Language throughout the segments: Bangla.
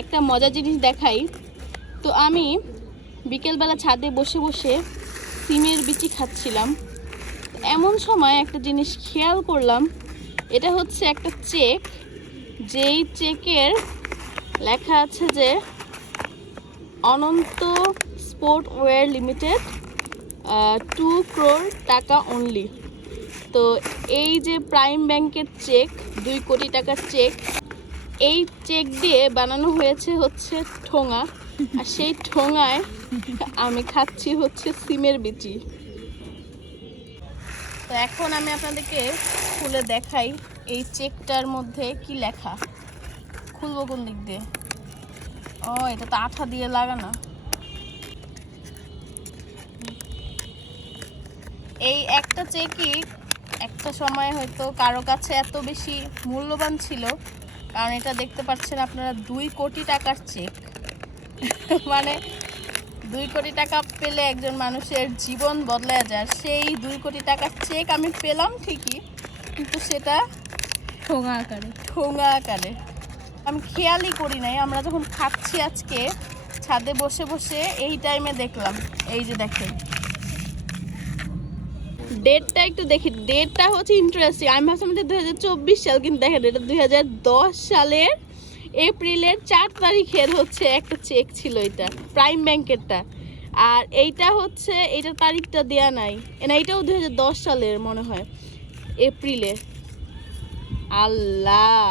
একটা মজার জিনিস দেখাই। তো আমি বিকেলবেলা ছাদে বসে বসে সিমের বিচি খাচ্ছিলাম। এমন সময় একটা জিনিস খেয়াল করলাম, এটা হচ্ছে একটা চেক, যেই চেকের লেখা আছে যে অনন্ত স্পোর্ট ওয়্যার লিমিটেড 2 crore টাকা অনলি। তো এই যে প্রাইম ব্যাংকের চেক, 2 কোটি টাকার চেক, এই চেক দিয়ে বানানো হয়েছে হচ্ছে ঠোঙা, আর সেই ঠোঙায় আমি খাচ্ছি হচ্ছে সিমের বিচি। তো এখন আমি আপনাদেরকে খুলে দেখাই এই চেকটার মধ্যে কি লেখা। খুলবো কোন দিক দিয়ে? ও, এটা তো আঠা দিয়ে লাগানো। এই একটা চেকই একটা সময় হয়তো কারো কাছে এত বেশি মূল্যবান ছিল, কারণ এটা দেখতে পাচ্ছেন আপনারা 2 কোটি টাকার চেক। মানে 2 কোটি টাকা পেলে একজন মানুষের জীবন বদলে যায়। সেই 2 কোটি টাকার চেক আমি পেলাম ঠিকই, কিন্তু সেটা ঠোঙা আকারে। আমি খেয়ালই করি নাই। আমরা যখন খাচ্ছি আজকে ছাদে বসে বসে এই টাইমে দেখলাম। এই যে দেখেন ডেটটা, একটু দেখি। ডেটটা হচ্ছে ইন্টারেস্টিং। আমি ভাবছিলাম যে 2024 সাল, কিন্তু দেখেন এটা 2010 সালের এপ্রিলের 4 তারিখের হচ্ছে একটা চেক ছিল, এটা প্রাইম ব্যাংকেরটা। আর এইটা হচ্ছে, এইটার তারিখটা দেয়া নাই না, এটাও 2010 সালের মনে হয়, এপ্রিলে। আল্লাহ,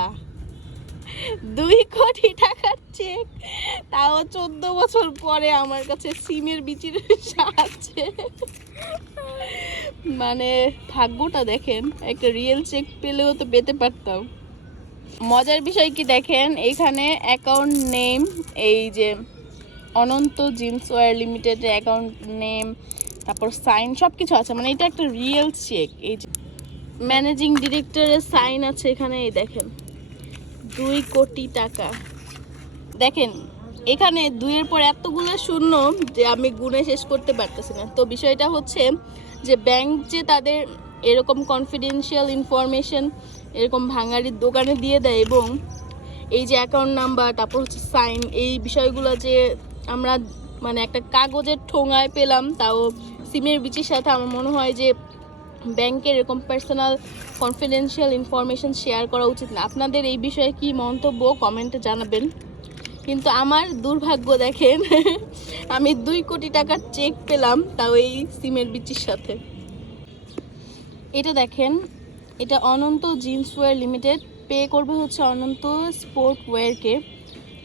2 কোটি টাকার চেক, তাও 14 বছর পরে আমার কাছে সিমের বিচির সাহায্যে। মানে ভাগ্যটা দেখেন, একটা রিয়েল চেক পেলেও তো পেতে পারতাম। মজার বিষয় কি দেখেন, এইখানে অ্যাকাউন্ট নেম, এই যে অনন্ত জিন্স ওয়্যার লিমিটেডের অ্যাকাউন্ট নেম, তারপর সাইন, সব কিছু আছে। মানে এটা একটা রিয়েল চেক। এই যে ম্যানেজিং ডিরেক্টরের সাইন আছে এখানে। এই দেখেন 2 কোটি টাকা। দেখেন এখানে 2-এর পর এতগুলো শূন্য যে আমি গুণে শেষ করতে পারতেছি না। তো বিষয়টা হচ্ছে যে ব্যাংক যে তাদের এরকম কনফিডেন্সিয়াল ইনফরমেশন এরকম ভাঙাড়ির দোকানে দিয়ে দেয়, এবং এই যে অ্যাকাউন্ট নাম্বার, তারপর হচ্ছে সাইন, এই বিষয়গুলো যে আমরা মানে একটা কাগজের ঠোঙায় পেলাম, তাও সিমের বিচির সাথে, আমার মনে হয় যে ব্যাংকের এরকম পার্সোনাল কনফিডেন্সিয়াল ইনফরমেশন শেয়ার করা উচিত না। আপনাদের এই বিষয়ে কি মন্তব্য কমেন্টে জানাবেন। কিন্তু আমার দুর্ভাগ্য দেখেন, আমি 2 কোটি টাকার চেক পেলাম, তাও এই সিমের বিচির সাথে। এটা দেখেন, এটা অনন্ত জিন্স ওয়্যার লিমিটেড পে করবে হচ্ছে অনন্ত স্পোর্ট ওয়্যারকে।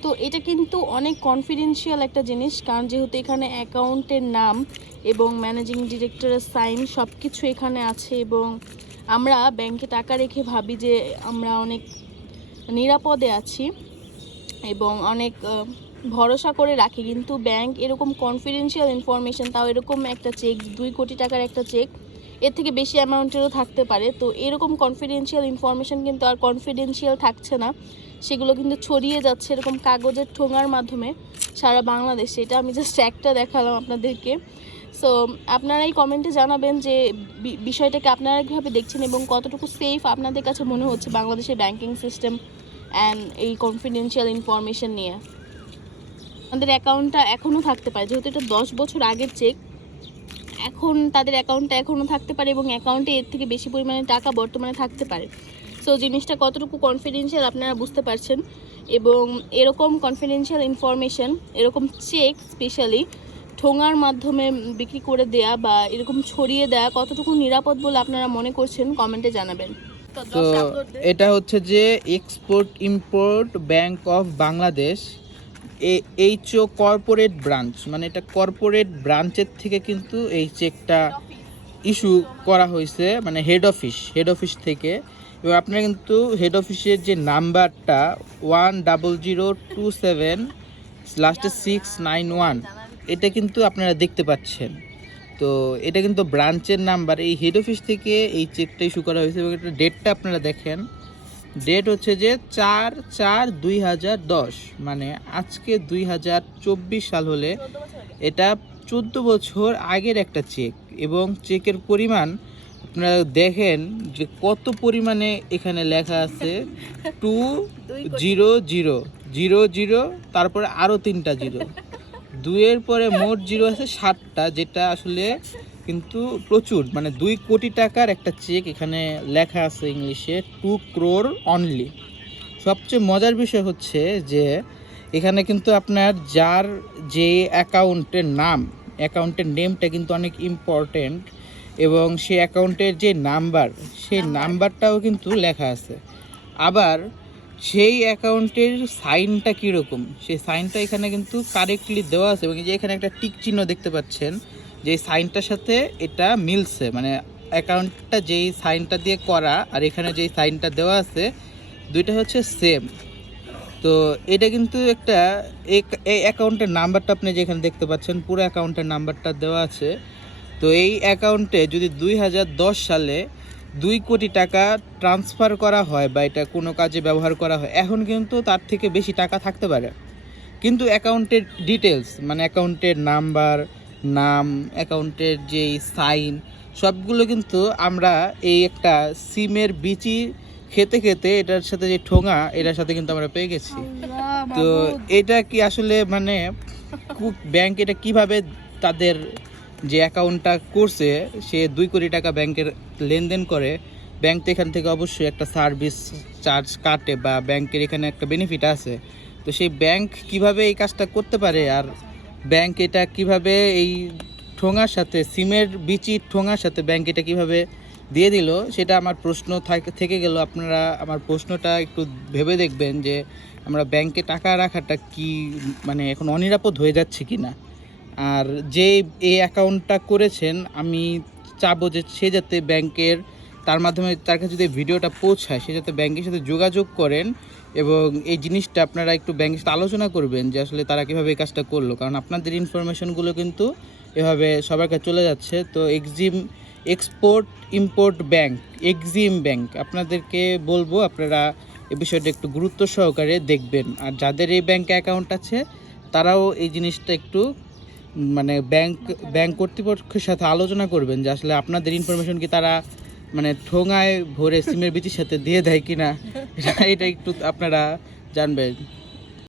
তো এটা কিন্তু অনেক কনফিডেন্সিয়াল একটা জিনিস, কারণ যেহেতু এখানে অ্যাকাউন্টের নাম এবং ম্যানেজিং ডিরেক্টরের সাইন সব কিছু এখানে আছে, এবং আমরা ব্যাংকে টাকা রেখে ভাবি যে আমরা অনেক নিরাপদে আছি এবং অনেক ভরসা করে রাখি, কিন্তু ব্যাংক এরকম কনফিডেন্সিয়াল ইনফরমেশন, তাও এরকম একটা চেক, 2 কোটি টাকার একটা চেক, এর থেকে বেশি অ্যামাউন্টেরও থাকতে পারে। তো এরকম কনফিডেন্সিয়াল ইনফরমেশন কিন্তু আর কনফিডেন্সিয়াল থাকছে না, সেগুলো কিন্তু ছড়িয়ে যাচ্ছে এরকম কাগজের ঠোঙার মাধ্যমে সারা বাংলাদেশে। এটা আমি জাস্ট একটা দেখালাম আপনাদেরকে। সো আপনারা এই কমেন্টে জানাবেন যে বিষয়টাকে আপনারা কীভাবে দেখছেন এবং কতটুকু সেফ আপনাদের কাছে মনে হচ্ছে বাংলাদেশের ব্যাংকিং সিস্টেম অ্যান্ড এই কনফিডেন্সিয়াল ইনফরমেশন নিয়ে। আমাদের অ্যাকাউন্টটা এখনও থাকতে পারে, যেহেতু এটা 10 বছর আগের চেক, এখন তাদের অ্যাকাউন্টটা এখনও থাকতে পারে এবং অ্যাকাউন্টে এর থেকে বেশি পরিমাণে টাকা বর্তমানে থাকতে পারে। সো জিনিসটা কতটুকু কনফিডেন্সিয়াল আপনারা বুঝতে পারছেন, এবং এরকম কনফিডেন্সিয়াল ইনফরমেশন, এরকম চেক স্পেশালি ঠোঙার মাধ্যমে বিক্রি করে দেয়া বা এরকম ছড়িয়ে দেয়া কতটুকু নিরাপদ বলে আপনারা মনে করছেন কমেন্টে জানাবেন। তো এটা হচ্ছে যে export import bank of Bangladesh HO corporate branch, মানে এটা কর্পোরেট ব্রাঞ্চের থেকে কিন্তু এই চেকটা ইস্যু করা হয়েছে, মানে হেড অফিস থেকে। এবং আপনারা কিন্তু হেড অফিসের যে নাম্বারটা 10027 লাস্টে 691, এটা কিন্তু আপনারা দেখতে পাচ্ছেন। তো এটা কিন্তু ব্রাঞ্চের নাম্বার, এই হেড অফিস থেকে এই চেকটা ইস্যু করা হয়েছে। এবং এটা ডেটটা আপনারা দেখেন, ডেট হচ্ছে যে 4/4/2010, মানে আজকে 2024 সাল হলে এটা 14 বছর আগের একটা চেক। এবং চেকের পরিমাণ আপনারা দেখেন যে কত পরিমাণে এখানে লেখা আছে, 200 00, তারপরে আরও 3টা জিরো, 2-এর পরে মোট জিরো আছে 7টা, যেটা আসলে কিন্তু প্রচুর, মানে 2 কোটি টাকার একটা চেক এখানে লেখা আছে ইংলিশে 2 crore অনলি। সবচেয়ে মজার বিষয় হচ্ছে যে এখানে কিন্তু আপনার যার যে অ্যাকাউন্টের অ্যাকাউন্টের নেমটা কিন্তু অনেক ইম্পর্টেন্ট, এবং সেই অ্যাকাউন্টের যে নাম্বার, সেই নাম্বারটাও কিন্তু লেখা আছে। আবার সেই অ্যাকাউন্টের সাইনটা কীরকম, সেই সাইনটা এখানে কিন্তু কারেক্টলি দেওয়া আছে, এবং এই যে এখানে একটা টিক চিহ্ন দেখতে পাচ্ছেন, যে সাইনটার সাথে এটা মিলছে, মানে অ্যাকাউন্টটা যেই সাইনটা দিয়ে করা আর এখানে যেই সাইনটা দেওয়া আছে দুইটা হচ্ছে সেম। তো এটা কিন্তু একটা এই অ্যাকাউন্টের নাম্বারটা আপনি যেখানে দেখতে পাচ্ছেন, পুরো অ্যাকাউন্টের নাম্বারটা দেওয়া আছে। তো এই অ্যাকাউন্টে যদি 2010 সালে 2 কোটি টাকা ট্রান্সফার করা হয় বা এটা কোনো কাজে ব্যবহার করা হয়, এখন কিন্তু তার থেকে বেশি টাকা থাকতে পারে। কিন্তু অ্যাকাউন্টের ডিটেলস, মানে অ্যাকাউন্টের নাম্বার, নাম, অ্যাকাউন্টের যেই সাইন, সবগুলো কিন্তু আমরা এই একটা সিমের বিচি খেতে খেতে এটার সাথে যে ঠোঙা, এটার সাথে কিন্তু আমরা পেয়ে গেছি। তো এটা কি আসলে মানে ব্যাংক এটা কিভাবে তাদের যে অ্যাকাউন্টটা করছে, সে 2 কোটি টাকা ব্যাংকের লেনদেন করে, ব্যাংক তো এখান থেকে অবশ্যই একটা সার্ভিস চার্জ কাটে বা ব্যাংকের এখানে একটা বেনিফিট আছে। তো সেই ব্যাংক কিভাবে এই কাজটা করতে পারে, আর ব্যাংক এটা কিভাবে এই ঠোঙার সাথে, সিমের বিচির ঠোঙার সাথে ব্যাংক এটা কিভাবে দিয়ে দিল, সেটা আমার প্রশ্ন থেকে গেল। আপনারা আমার প্রশ্নটা একটু ভেবে দেখবেন যে আমরা ব্যাংকে টাকা রাখাটা কি মানে এখন অনিরাপদ হয়ে যাচ্ছে কি না। আর যে এই অ্যাকাউন্টটা করেছেন, আমি চাবো যে সে যাতে ব্যাংকের, তার মাধ্যমে তার কাছে যদি ভিডিওটা পৌঁছায়, সে যাতে ব্যাংকের সাথে যোগাযোগ করেন এবং এই জিনিসটা আপনারা একটু ব্যাংকের সাথে আলোচনা করবেন যে আসলে তারা কীভাবে এই কাজটা করলো, কারণ আপনাদের ইনফরমেশনগুলো কিন্তু এভাবে সবার কাছে চলে যাচ্ছে। তো export import bank, Exim bank, আপনাদেরকে বলবো আপনারা এই বিষয়টা একটু গুরুত্ব সহকারে দেখবেন। আর যাদের এই ব্যাংকে অ্যাকাউন্ট আছে তারাও এই জিনিসটা একটু মানে ব্যাংক কর্তৃপক্ষের সাথে আলোচনা করবেন যে আসলে আপনাদের ইনফরমেশন কি তারা মানে ঠোঙায় ভরে সিমের বিচির সাথে দিয়ে দেয় কিনা, এটা একটু আপনারা জানবেন।